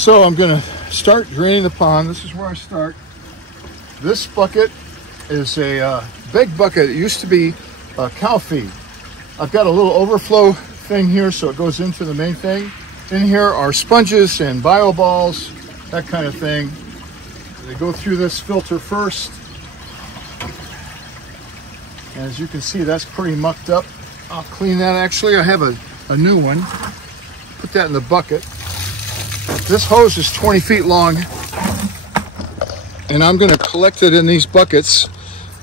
So I'm going to start draining the pond. This is where I start. This bucket is a big bucket. It used to be cow feed. I've got a little overflow thing here, so it goes into the main thing. In here are sponges and bio balls, that kind of thing. They go through this filter first. And as you can see, that's pretty mucked up. I'll clean that. Actually, I have a new one. Put that in the bucket. This hose is 20 feet long, and I'm going to collect it in these buckets.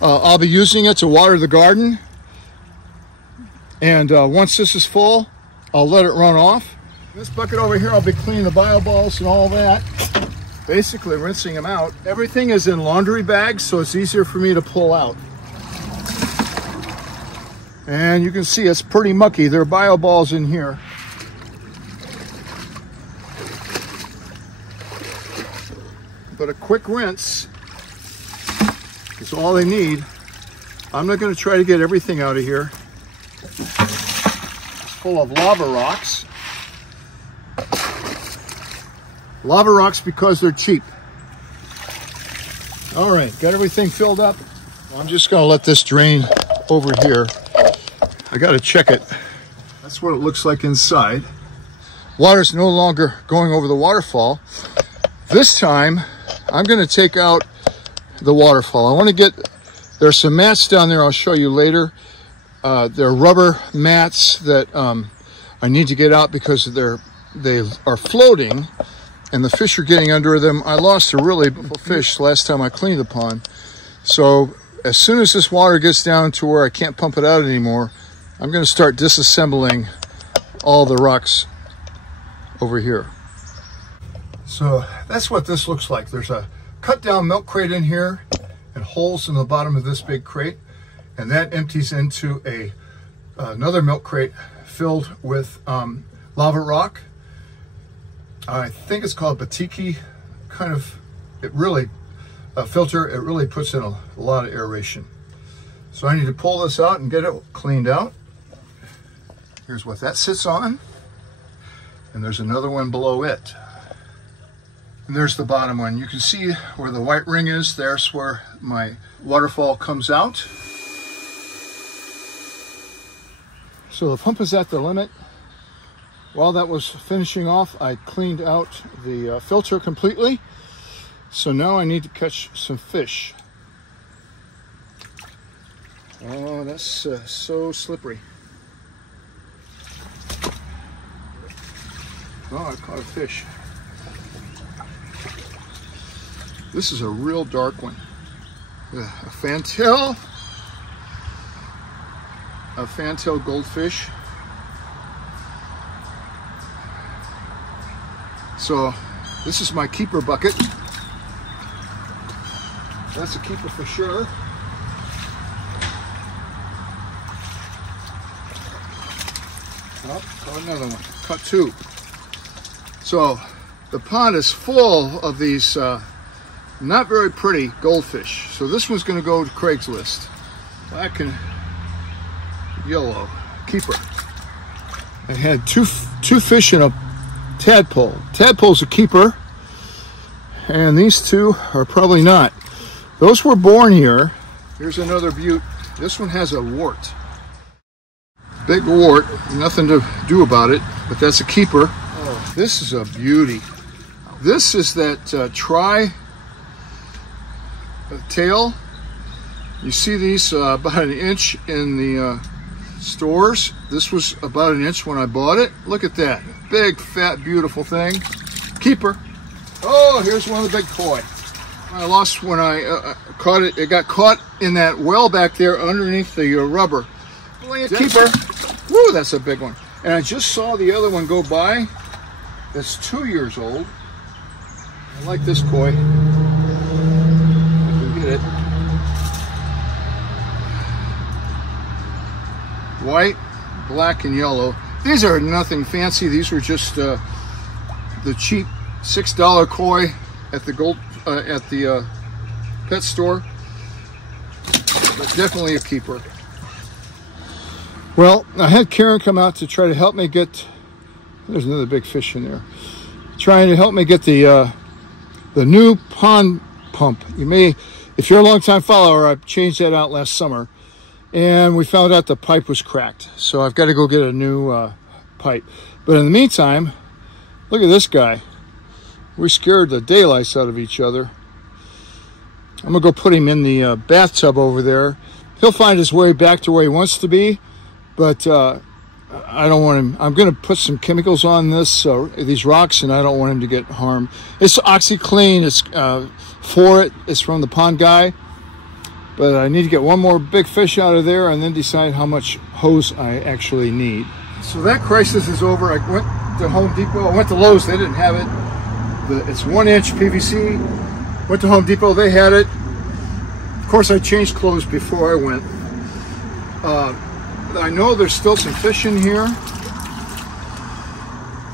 I'll be using it to water the garden, and once this is full, I'll let it run off. This bucket over here, I'll be cleaning the bio balls and all that, basically rinsing them out. Everything is in laundry bags, so it's easier for me to pull out. And you can see it's pretty mucky. There are bio balls in here. But a quick rinse is all they need. I'm not going to try to get everything out of here. It's full of lava rocks. Lava rocks because they're cheap. All right, got everything filled up. I'm just going to let this drain over here. I got to check it. That's what it looks like inside. Water's no longer going over the waterfall. This time, I'm going to take out the waterfall. I want to get, there's some mats down there I'll show you later. They're rubber mats that I need to get out because they are floating and the fish are getting under them. I lost a really beautiful fish last time I cleaned the pond. So as soon as this water gets down to where I can't pump it out anymore, I'm going to start disassembling all the rocks over here. So that's what this looks like. There's a cut down milk crate in here and holes in the bottom of this big crate, and that empties into another milk crate filled with lava rock. I think it's called Batiki kind of, filter. It really puts in a lot of aeration. So I need to pull this out and get it cleaned out. Here's what that sits on, and there's another one below it. And there's the bottom one. You can see where the white ring is. There's where my waterfall comes out. So the pump is at the limit. While that was finishing off, I cleaned out the filter completely. So now I need to catch some fish. Oh, that's so slippery. Oh, I caught a fish. This is a real dark one. A fantail goldfish. So this is my keeper bucket. That's a keeper for sure. Oh, caught another one. Caught two. So the pond is full of these not very pretty goldfish. So this one's going to go to Craigslist. Black and yellow keeper. I had two fish in a tadpole. Tadpole's a keeper, and these two are probably not. Those were born here. Here's another butte. This one has a wart. Big wart, nothing to do about it, but that's a keeper. Oh, this is a beauty. This is that tail. You see these about an inch in the stores. This was about an inch when I bought it. Look at that. Big, fat, beautiful thing. Keeper. Oh, here's one of the big koi. I lost when I caught it. It got caught in that well back there underneath the rubber. Keeper. Woo, that's a big one. And I just saw the other one go by. That's 2 years old. I like this koi. I can get it. White, black, and yellow. These are nothing fancy. These were just the cheap $6 koi at the pet store. But definitely a keeper. Well, I had Karen come out to try to help me get, there's another big fish in there, trying to help me get the new pond pump. You may, if you're a long-time follower, I changed that out last summer, and we found out the pipe was cracked. So I've got to go get a new pipe. But in the meantime, look at this guy. We scared the daylights out of each other. I'm gonna go put him in the bathtub over there. He'll find his way back to where he wants to be, but I don't want him. I'm gonna put some chemicals on these rocks, and I don't want him to get harmed. It's OxiClean. It's for it. It's from the pond guy, but I need to get one more big fish out of there and then decide how much hose I actually need. So that crisis is over. I went to Home Depot. I went to Lowe's. They didn't have it. It's 1-inch PVC. Went to Home Depot. They had it. Of course, I changed clothes before I went. I know there's still some fish in here,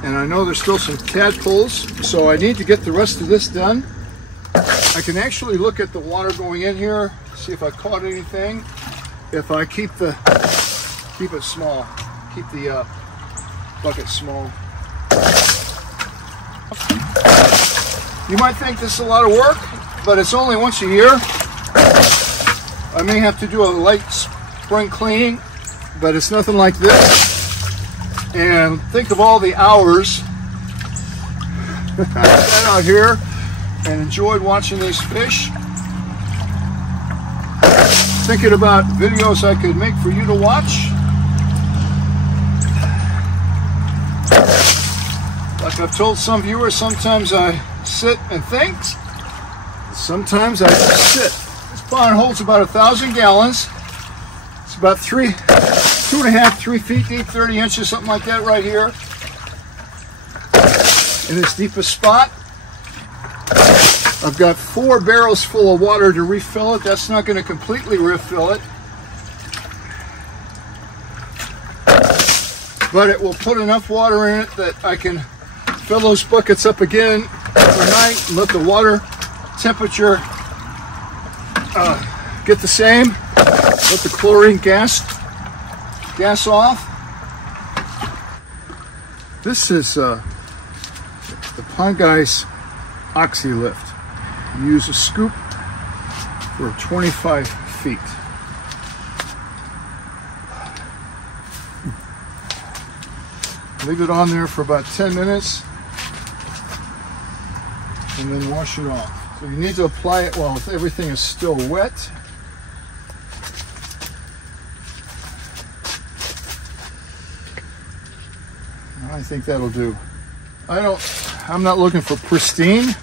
and I know there's still some tadpoles, so I need to get the rest of this done. I can actually look at the water going in here, see if I caught anything. If I keep it small, keep the bucket small. You might think this is a lot of work, but it's only once a year. I may have to do a light spring cleaning, but it's nothing like this. And think of all the hours I sat out here and enjoyed watching these fish. Thinking about videos I could make for you to watch. Like I've told some viewers, sometimes I sit and think. Sometimes I just sit. This pond holds about 1,000 gallons. It's about 2.5, 3 feet deep, 30 inches, something like that right here. In its deepest spot. I've got 4 barrels full of water to refill it. That's not going to completely refill it, but it will put enough water in it that I can fill those buckets up again overnight and let the water temperature get the same. Let the chlorine gas off. This is the Pond Guy's OxiLift. You use a scoop for 25 feet. Leave it on there for about 10 minutes and then wash it off. So you need to apply it while everything is still wet. I think that'll do. I'm not looking for pristine.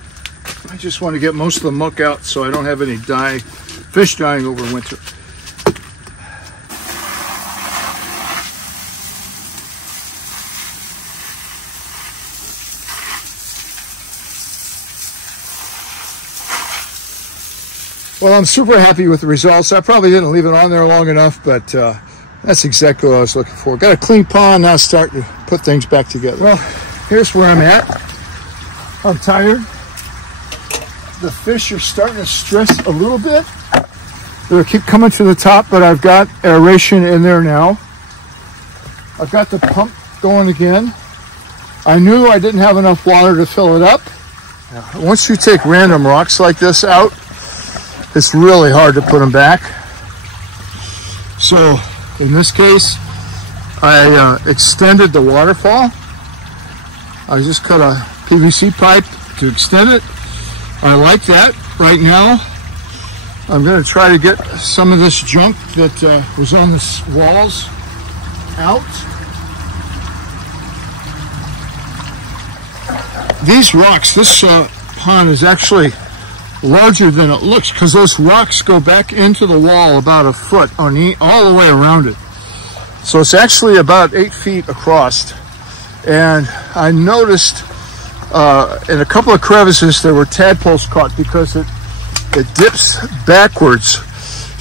I just want to get most of the muck out so I don't have any fish dying over winter. Well, I'm super happy with the results. I probably didn't leave it on there long enough, but that's exactly what I was looking for. Got a clean pond, now starting to put things back together. Well, here's where I'm at. I'm tired. The fish are starting to stress a little bit. They'll keep coming to the top, but I've got aeration in there now. I've got the pump going again. I knew I didn't have enough water to fill it up. Once you take random rocks like this out, it's really hard to put them back. So in this case, I extended the waterfall. I just cut a PVC pipe to extend it. I like that. Right now, I'm going to try to get some of this junk that was on the walls out. These rocks, this pond is actually larger than it looks because those rocks go back into the wall about a foot all the way around it. So it's actually about 8 feet across. And I noticed in a couple of crevices there were tadpoles caught because it dips backwards.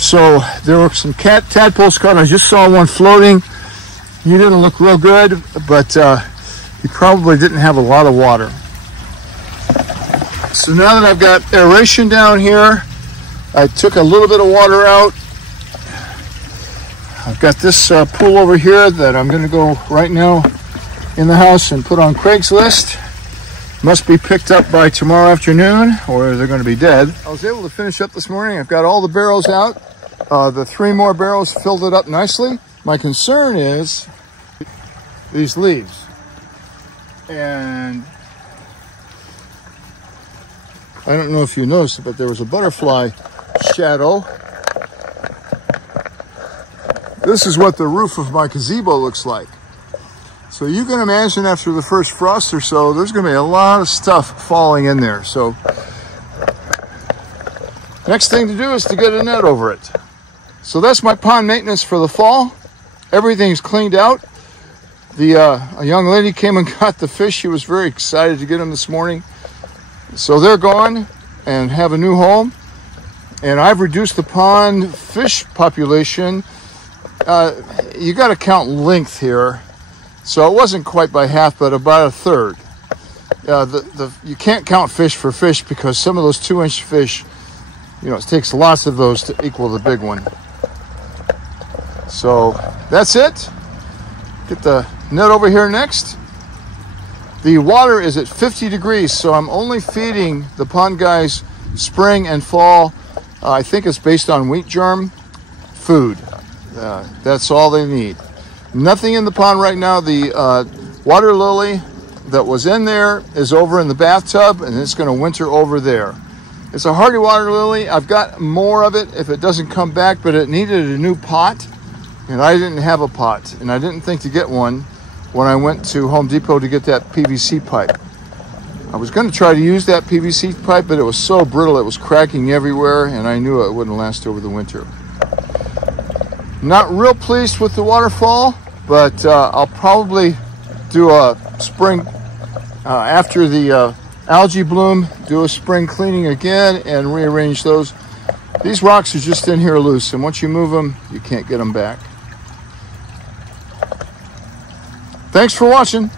So there were some tadpoles caught. I just saw one floating. He didn't look real good, but he probably didn't have a lot of water. So now that I've got aeration down here, I took a little bit of water out. I've got this pool over here that I'm going to go right now in the house and put on Craigslist. Must be picked up by tomorrow afternoon or they're going to be dead. I was able to finish up this morning. I've got all the barrels out. The 3 more barrels filled it up nicely. My concern is these leaves. And I don't know if you noticed it, but there was a butterfly shadow. This is what the roof of my gazebo looks like. So you can imagine after the first frost or so, there's going to be a lot of stuff falling in there. So next thing to do is to get a net over it. So that's my pond maintenance for the fall. Everything's cleaned out. A young lady came and got the fish. She was very excited to get them this morning. So they're gone and have a new home. And I've reduced the pond fish population. You got to count length here. So it wasn't quite by half, but about a third. You can't count fish for fish because some of those 2-inch fish, you know, it takes lots of those to equal the big one. So that's it. Get the net over here next. The water is at 50 degrees, so I'm only feeding the pond guys spring and fall. I think it's based on wheat germ food. That's all they need. Nothing in the pond right now. The water lily that was in there is over in the bathtub, and it's going to winter over there. It's a hardy water lily. I've got more of it if it doesn't come back, but it needed a new pot, and I didn't have a pot, and I didn't think to get one when I went to Home Depot to get that PVC pipe. I was going to try to use that PVC pipe, but it was so brittle, it was cracking everywhere, and I knew it wouldn't last over the winter. Not real pleased with the waterfall, but I'll probably do a spring, after the algae bloom, do a spring cleaning again and rearrange those. These rocks are just in here loose, and once you move them, you can't get them back. Thanks for watching.